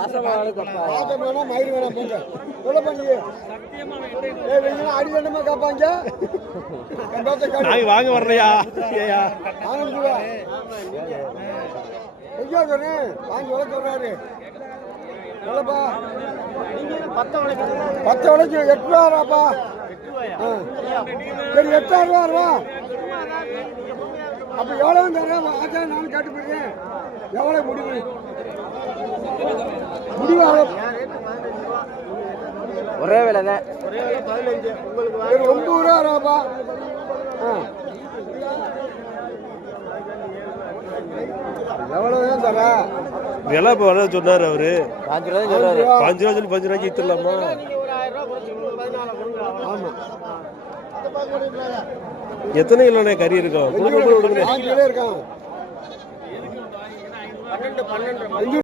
ஆட்டம் வேணா மயிறு வேணா போங்க எவ்வளோ பண்ணி அடி வேணுமா காப்பாங்க வாங்க வர்றியா ஆனந்துவா ஐயா தானே வாங்கி வளர்க்க வர்றாரு எவ்வளோப்பா 10 விலைக்கு 8 ரூபாப்பா சரி 8000 ரூபா அப்போ எவ்வளோ தரேன் ஆச்சா நானும் கேட்டு போயிருக்கேன் எவ்வளோ முடிவு ஒரே விலை தான் 9 ரூபாப்பா எவ்வளவுதான் தர விலை இப்போ வர சொன்னார் அவரு 5 ரூபா சொல்றாரு 5 ரூபா சொல்லி 5 ரூபாய்க்கு வித்துடலாமா ஆமா எத்தனை கிலோண்ணே கறி இருக்கும் கொடுங்க இருக்கான் 12